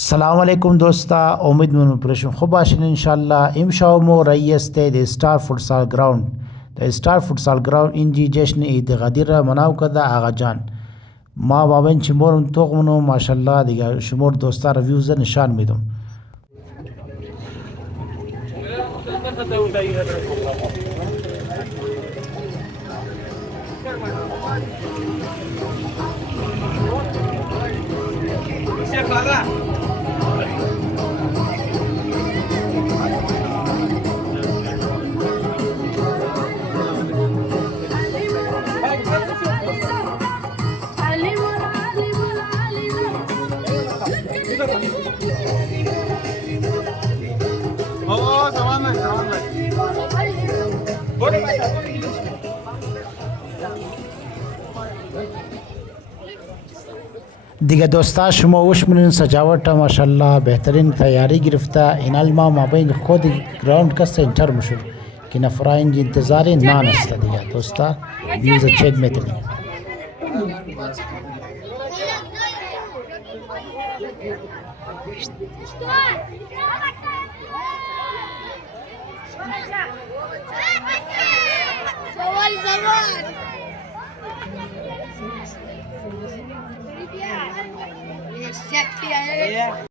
سلام علیکم دوستا، امید من پرشم خوب باشین انشالله. امشب مو رئیس ته د استار فوتسال گراوند د استار فوتسال گراوند اینجی جشن عید غدیر را مناو کرده آقا جان. ما بابین چمورم توقمونو ماشالله دیگه شمور دوستا ریویوز نشان میدم. دیگه دوستا شما وش منین سجاوٹ ماشاءالله بهترین تیاری گرفته. این الما ما بین خود گراوند کا سنتر مشور که نفرا اینج انتظار نان است دیگه دوستا ویوز چک میتونی. زمان